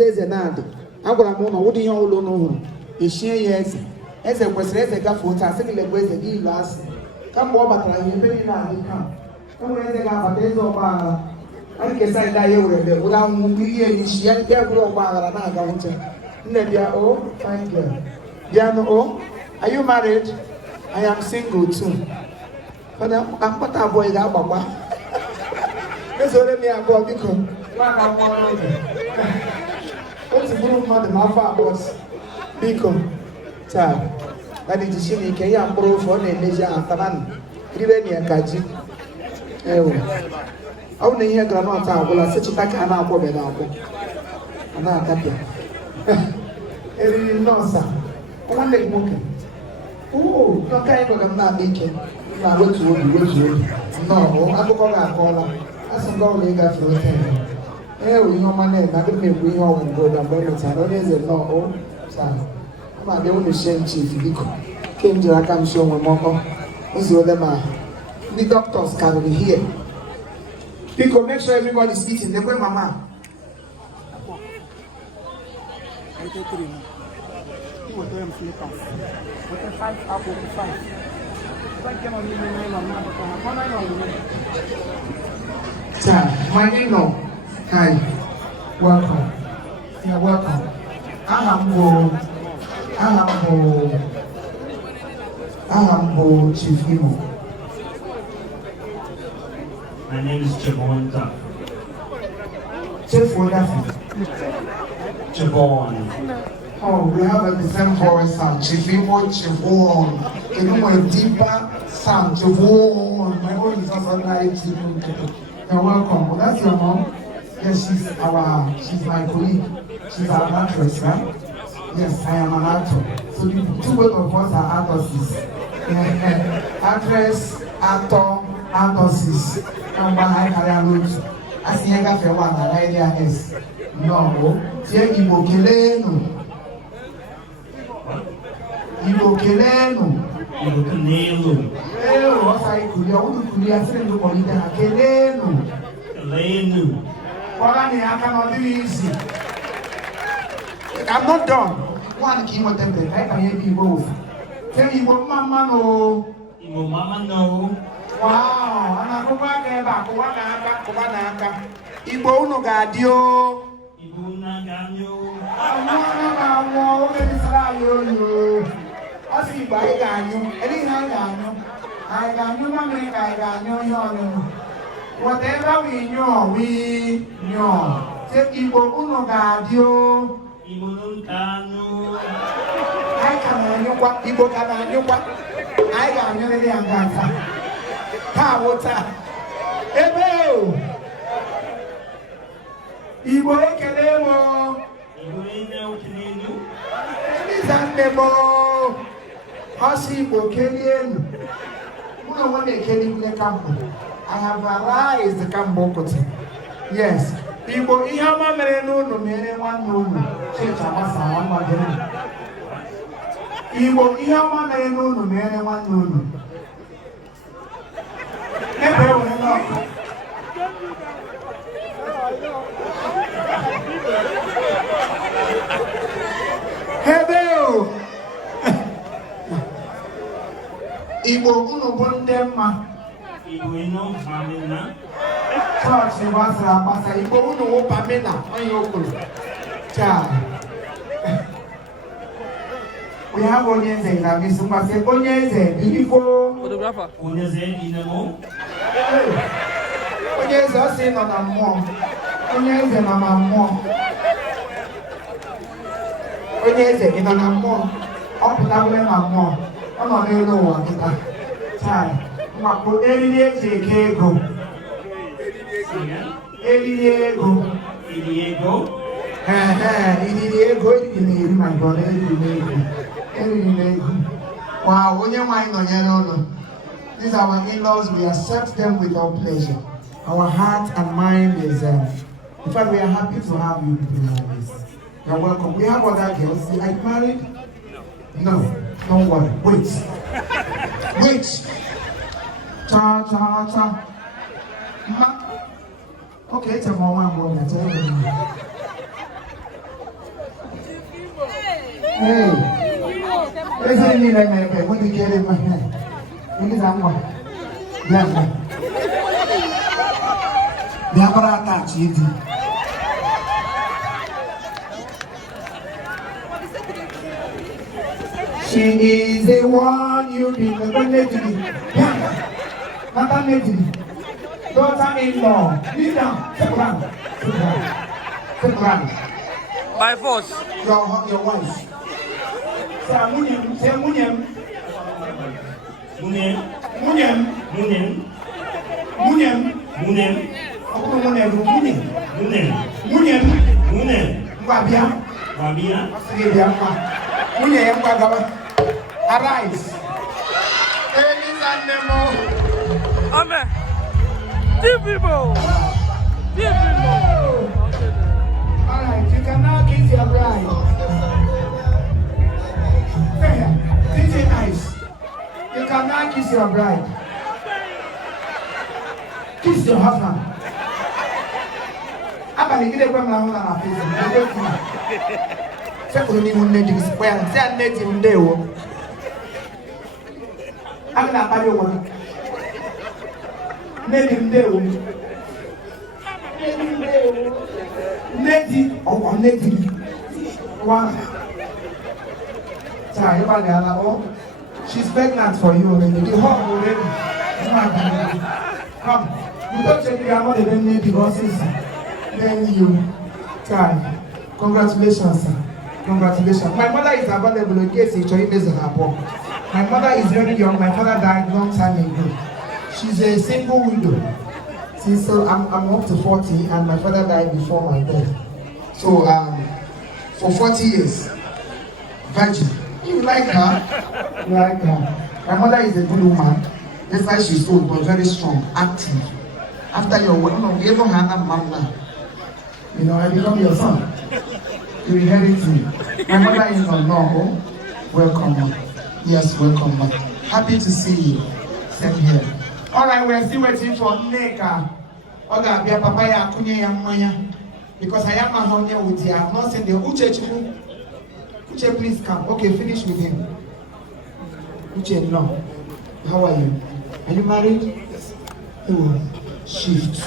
eze na-adị agwara m ụlọ ụdị ihe ụlọ n'ụhụrụ eshie ya eze kwesịrị eze gafe otu asị gị lekwa eze gị ilu asị kamgbe ọ batara ihe ebe niile adị ka enwere eze ga-abata eze ọgbaghara anyị kesa ndị anyị ewere ụra nwụ ihe erichi ya bịa bụrụ ọgbaghara na-aga nwụcha nne bịa o fine girl bịanụ o are you married? I am single too. Mana mkpata abụọ ị ga-agbakwa ezore m ya abụọ biko nwaka nwa oge otu bụrụ mmadụ ma afọ abụọ biko taa adịji Chineke ya mkpụrụ ofe ọ na-emeji aha tabanụ ribe na ya ka ji ewe ọ bụ na ihe granọt agwụla sechita ka a na-akwọbịa na-akwọ a na-atapịa eriri nọọsa nwanne gị nwoke nọka anyị gwara m na-adị ike na wetu obi nnọọ akụkọ ga-akọọla asị nga ọrụ ịgafe ote ewe ihe ọma na-eme adị m ekwu ihe ọgwụgwụ na mgbe emechara onye eze nnọọ taa ma bịa unu shie nchif biko ke m jiri aka m si onwe m ọkọ oziole ma ndị doctors karịrị hie biko make sure everybody is eating nekwe mama my name hi welcome you're welcome I'm Chief Imo. My name is Jabon. Therefor. Jabon. Oh, we have the same voice sound. Chief Imo, Jabon. You know my deeper sound, Jabon. My own is also like you're welcome. Well, that's your mom. Yes, she's my colleague. She's an actress, right? Yes, I am an actor. So the two both of us are actresses. Actress, actor, actresses. And one I carry a load. I see a guy one and idea is no. Here Imo Keleno. Imo Keleno. Imo Keleno. Eh, what's I could you want to be a friend of Polita Keleno? Keleno. I cannot do easy. I'm not done. One key with them, I can hear you both. Tell you what, Mama no. Imo Mama no. Wow, and I go back there, back, Igbo no gadio. Igbo na ganyo. I want to Israel. I see by ganyo. Anything I ganyo. Whatever we know. Take Igbo uno gadio. Igbo no gano. I can know what Igbo can know what I can know the Angata. Water. Ebo. Igbo ekelemo. Igbo ene okelenu. Izandemo. Hasi Igbo kelienu. Una wane keli kambo. I have arised the Kambokoti. Yes. Igbo ihama mere n'ụlọ mere nwanne ụlọ checha masa nwanne gịnị. Igbo ihama mere n'ụlọ mere nwanne ụlọ. Ebe onye n'ọkụ. Ebe o. Igbo unu bụ ndị mma. Igbo eno famina. Church was a pastor. Igbo unu wo pamela onye okoro. Cha. We have Onyeze in our midst. We say Onyeze, beautiful photographer. Onyeze dinamo. Onyeze also not a mom. Onyeze not a mom. Onyeze in a mom. Up that way, my mom. I'm not really know what it is. Cha. Mako Eliye Ego. Eliego. My God, Eliego. Wow, when you mind on your own. These are our in-laws. We accept them with our pleasure. Our heart and mind is. In fact, we are happy to have you people like this. You're welcome. We have other girls. Are you married? No, don't worry. Wait. Cha. Okay, it's a moment. Hey, listen to me, like, what do you get in my hand? Ini sama. Ya. Dia berata jadi. She is the one you be the daughter-in-law. Kneel down. Sit down. Sit down. Sit down. By force. Your wife. Say munyem. Say munyem. Munyem. Munyem. Munyem. Munyem. Munyem. Aku munyem. Munyem. Munyem. Munyem. Munyem. Wabia. Wabia. Sige bia ma. Munyem yang kwagawa. Arise. Elizanemo. Amen. Chiefimo. Chiefimo. Alright, you can now kiss your bride. This is nice. You can now kiss your bride. Kiss your husband. Abali gide kwa mlango na afisa. Ndio kuna. Sasa ni munne square. Sasa neti ndewo. Akana abali wona. Neti ndewo. Neti or neti. One. She's pregnant for you already. The hug already. Come. You don't check the amount of them because then you try. Congratulations, sir. Congratulations. My mother is available in case you join this in her book. My mother is very young. My father died long time ago. She's a single widow. Since I'm up to 40 and my father died before my death. So for 40 years, virgin. You like her? You like her. My mother is a good woman. That's why she's old but very strong, active. After your wedding, you ever had a mama. You know, I become your son. You inherit me. My mother is on law. Welcome, ma. Yes, welcome, ma. Happy to see you. Same here. All right, we're still waiting for Neka. Oga, be a papaya, kunye ya maya. Because I am not here with you. I have not seen the Uche. Uche, please come. Okay, finish with him. Uche, no. How are you? Are you married? Oh, shift.